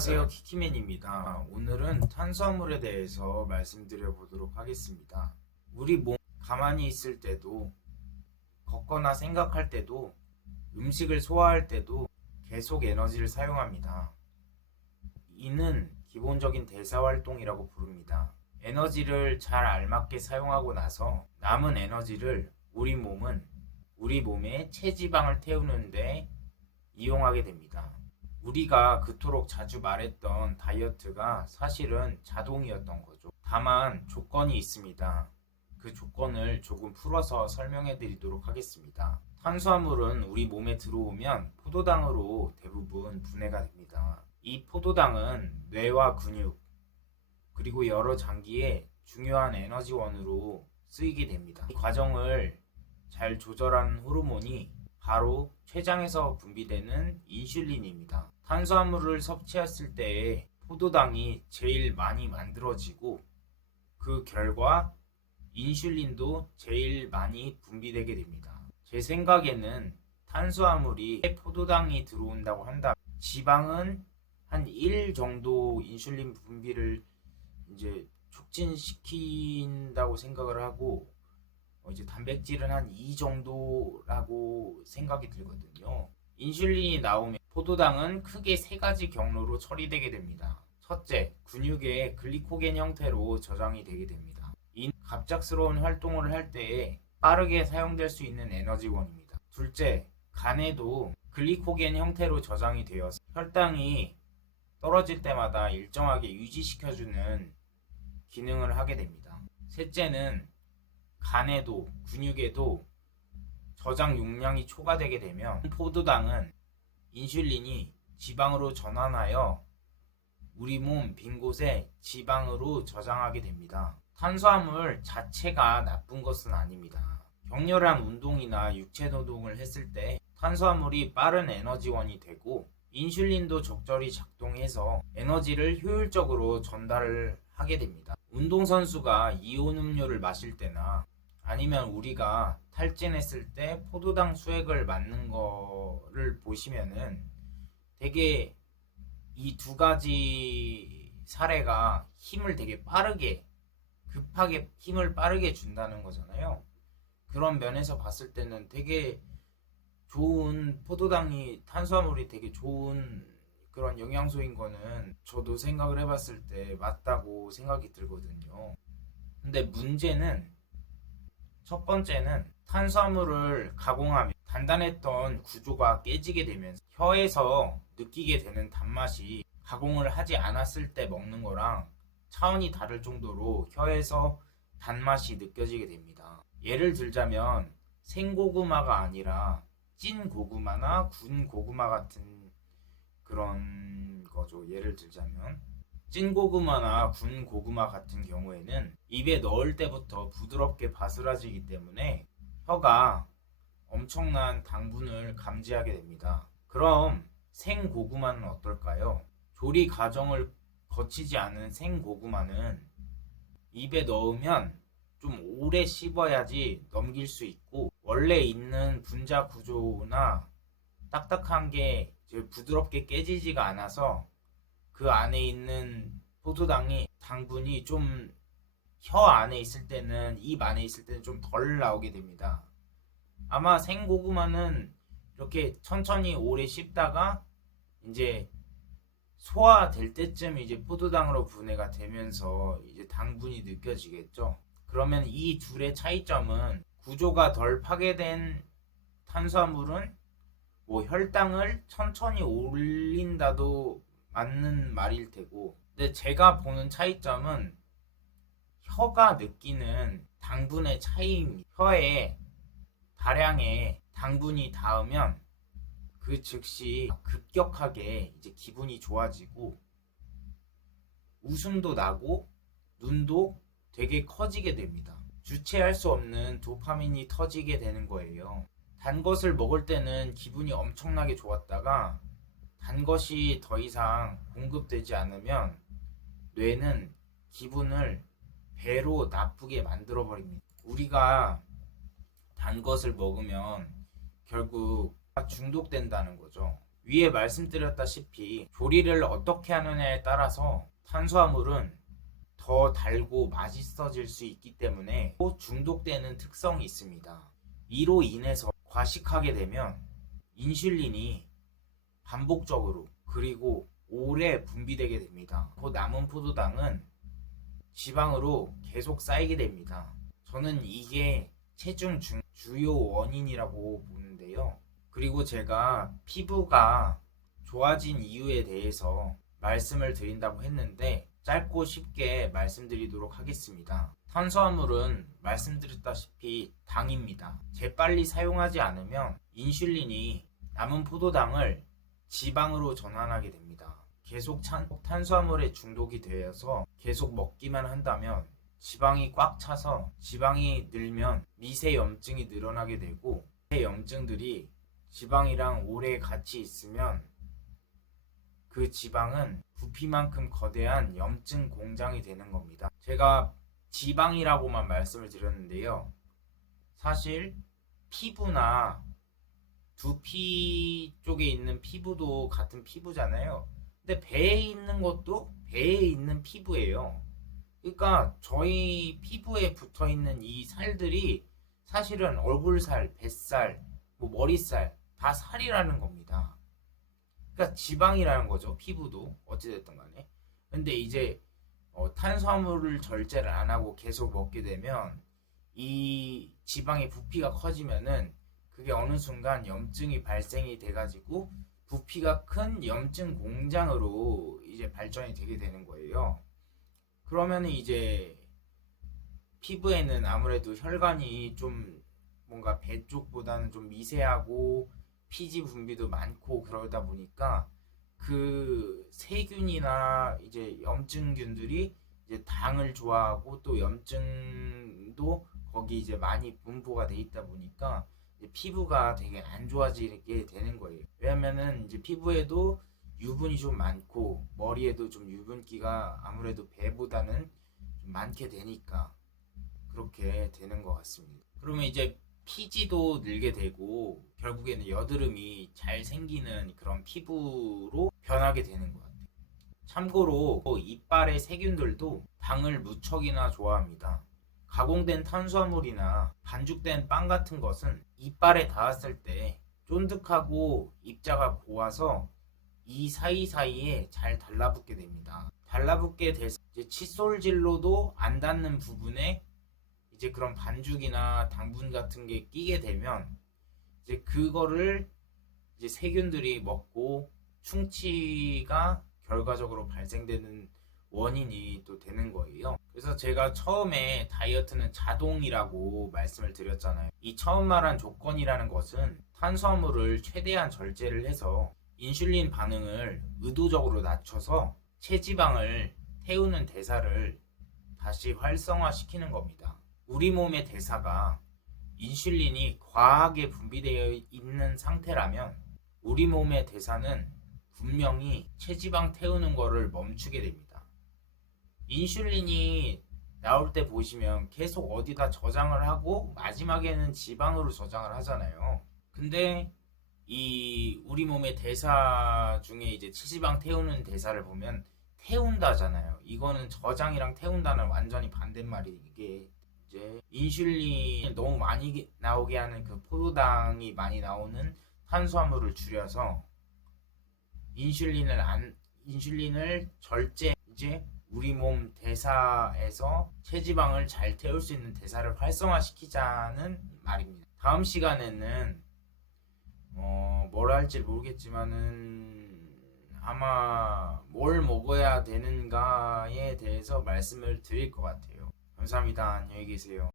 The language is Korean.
안녕하세요, 키키맨입니다. 오늘은 탄수화물에 대해서 말씀드려 보도록 하겠습니다. 우리 몸 가만히 있을 때도, 걷거나 생각할 때도, 음식을 소화할 때도 계속 에너지를 사용합니다. 이는 기본적인 대사활동이라고 부릅니다. 에너지를 잘 알맞게 사용하고 나서 남은 에너지를 우리 몸의 체지방을 태우는데 이용하게 됩니다. 우리가 그토록 자주 말했던 다이어트가 사실은 자동이었던 거죠. 다만 조건이 있습니다. 그 조건을 조금 풀어서 설명해 드리도록 하겠습니다. 탄수화물은 우리 몸에 들어오면 포도당으로 대부분 분해가 됩니다. 이 포도당은 뇌와 근육, 그리고 여러 장기의 중요한 에너지원으로 쓰이게 됩니다. 이 과정을 잘 조절하는 호르몬이 바로 췌장에서 분비되는 인슐린입니다. 탄수화물을 섭취했을 때 포도당이 제일 많이 만들어지고 그 결과 인슐린도 제일 많이 분비되게 됩니다. 제 생각에는 탄수화물이 포도당이 들어온다고 한다. 지방은 한 1 정도 인슐린 분비를 이제 촉진시킨다고 생각을 하고 이제 단백질은 한 2 정도라고 생각이 들거든요. 인슐린이 나오면 포도당은 크게 3가지 경로로 처리되게 됩니다. 첫째, 근육의 글리코겐 형태로 저장이 되게 됩니다. 이 갑작스러운 활동을 할 때에 빠르게 사용될 수 있는 에너지원입니다. 둘째, 간에도 글리코겐 형태로 저장이 되어서 혈당이 떨어질 때마다 일정하게 유지시켜주는 기능을 하게 됩니다. 셋째는 간에도 근육에도 저장 용량이 초과되게 되면 포도당은 인슐린이 지방으로 전환하여 우리 몸 빈 곳에 지방으로 저장하게 됩니다. 탄수화물 자체가 나쁜 것은 아닙니다. 격렬한 운동이나 육체 노동을 했을 때 탄수화물이 빠른 에너지원이 되고 인슐린도 적절히 작동해서 에너지를 효율적으로 전달을 하게 됩니다. 운동선수가 이온 음료를 마실 때나 아니면 우리가 탈진했을 때 포도당 수액을 맞는 거를 보시면은 되게 이 2가지 사례가 힘을 되게 빠르게 급하게 힘을 빠르게 준다는 거잖아요. 그런 면에서 봤을 때는 되게 좋은 포도당이 탄수화물이 되게 좋은 그런 영양소인 거는 저도 생각을 해봤을 때 맞다고 생각이 들거든요. 근데 문제는 첫 번째는 탄수화물을 가공하면 단단했던 구조가 깨지게 되면서 혀에서 느끼게 되는 단맛이 가공을 하지 않았을 때 먹는 거랑 차원이 다를 정도로 혀에서 단맛이 느껴지게 됩니다. 예를 들자면 생고구마가 아니라 찐 고구마나 군 고구마 같은 그런 거죠. 예를 들자면 찐 고구마나 군 고구마 같은 경우에는 입에 넣을 때부터 부드럽게 바스라지기 때문에 혀가 엄청난 당분을 감지하게 됩니다. 그럼 생 고구마는 어떨까요? 조리 과정을 거치지 않은 생 고구마는 입에 넣으면 좀 오래 씹어야지 넘길 수 있고 원래 있는 분자 구조나 딱딱한 게 부드럽게 깨지지가 않아서 그 안에 있는 포도당이 당분이 좀 혀 안에 있을 때는 입 안에 있을 때는 좀 덜 나오게 됩니다. 아마 생고구마는 이렇게 천천히 오래 씹다가 이제 소화될 때쯤 이제 포도당으로 분해가 되면서 이제 당분이 느껴지겠죠. 그러면 이 둘의 차이점은 구조가 덜 파괴된 탄수화물은 뭐 혈당을 천천히 올린다도 맞는 말일 테고, 근데 제가 보는 차이점은 혀가 느끼는 당분의 차이입니다. 혀에 다량의 당분이 닿으면 그 즉시 급격하게 이제 기분이 좋아지고 웃음도 나고 눈도 되게 커지게 됩니다. 주체할 수 없는 도파민이 터지게 되는 거예요. 단 것을 먹을 때는 기분이 엄청나게 좋았다가 단 것이 더 이상 공급되지 않으면 뇌는 기분을 배로 나쁘게 만들어 버립니다. 우리가 단 것을 먹으면 결국 중독된다는 거죠. 위에 말씀드렸다시피 조리를 어떻게 하느냐에 따라서 탄수화물은 더 달고 맛있어질 수 있기 때문에 또 중독되는 특성이 있습니다. 이로 인해서 과식하게 되면 인슐린이 반복적으로 그리고 오래 분비되게 됩니다. 그 남은 포도당은 지방으로 계속 쌓이게 됩니다. 저는 이게 체중 주요 원인이라고 보는데요. 그리고 제가 피부가 좋아진 이유에 대해서 말씀을 드린다고 했는데 짧고 쉽게 말씀드리도록 하겠습니다. 탄수화물은 말씀드렸다시피 당입니다. 재빨리 사용하지 않으면 인슐린이 남은 포도당을 지방으로 전환하게 됩니다. 계속 탄수화물에 중독이 되어서 계속 먹기만 한다면 지방이 꽉 차서 지방이 늘면 미세염증이 늘어나게 되고 미세염증들이 지방이랑 오래 같이 있으면 그 지방은 부피만큼 거대한 염증 공장이 되는 겁니다. 제가 지방이라고만 말씀을 드렸는데요. 사실 피부나 두피 쪽에 있는 피부도 같은 피부잖아요. 근데 배에 있는 것도 배에 있는 피부예요. 그러니까 저희 피부에 붙어 있는 이 살들이 사실은 얼굴살, 뱃살, 뭐 머리살 다 살이라는 겁니다. 그러니까 지방이라는 거죠. 피부도 어찌됐든 간에. 근데 이제 탄수화물을 절제를 안 하고 계속 먹게 되면 이 지방의 부피가 커지면은 그게 어느 순간 염증이 발생이 돼가지고 부피가 큰 염증 공장으로 이제 발전이 되게 되는 거예요. 그러면 이제 피부에는 아무래도 혈관이 좀 뭔가 배 쪽보다는 좀 미세하고 피지 분비도 많고 그러다 보니까 그 세균이나 이제 염증균들이 이제 당을 좋아하고 또 염증도 거기 이제 많이 분포가 돼 있다 보니까 이제 피부가 되게 안 좋아지게 되는 거예요. 왜냐면은 이제 피부에도 유분이 좀 많고 머리에도 좀 유분기가 아무래도 배보다는 좀 많게 되니까 그렇게 되는 것 같습니다. 그러면 이제 피지도 늘게 되고 결국에는 여드름이 잘 생기는 그런 피부로 변하게 되는 것 같아요. 참고로 이빨의 세균들도 당을 무척이나 좋아합니다. 가공된 탄수화물이나 반죽된 빵 같은 것은 이빨에 닿았을 때 쫀득하고 입자가 고와서 이 사이사이에 잘 달라붙게 됩니다. 달라붙게 돼서 이제 칫솔질로도 안 닿는 부분에 이제 그런 반죽이나 당분 같은 게 끼게 되면 이제 그거를 이제 세균들이 먹고 충치가 결과적으로 발생되는 원인이 또 되는 거예요. 그래서 제가 처음에 다이어트는 자동이라고 말씀을 드렸잖아요. 이 처음 말한 조건이라는 것은 탄수화물을 최대한 절제를 해서 인슐린 반응을 의도적으로 낮춰서 체지방을 태우는 대사를 다시 활성화시키는 겁니다. 우리 몸의 대사가 인슐린이 과하게 분비되어 있는 상태라면 우리 몸의 대사는 분명히 체지방 태우는 거를 멈추게 됩니다. 인슐린이 나올 때 보시면 계속 어디다 저장을 하고 마지막에는 지방으로 저장을 하잖아요. 근데 이 우리 몸의 대사 중에 이제 체지방 태우는 대사를 보면 태운다잖아요. 이거는 저장이랑 태운다는 완전히 반대말이 이게 이제 인슐린이 너무 많이 나오게 하는 그 포도당이 많이 나오는 탄수화물을 줄여서 인슐린을 절제 이제 우리 몸 대사에서 체지방을 잘 태울 수 있는 대사를 활성화시키자는 말입니다. 다음 시간에는 뭘 할지 모르겠지만은 아마 뭘 먹어야 되는가에 대해서 말씀을 드릴 것 같아요. 감사합니다. 안녕히 계세요.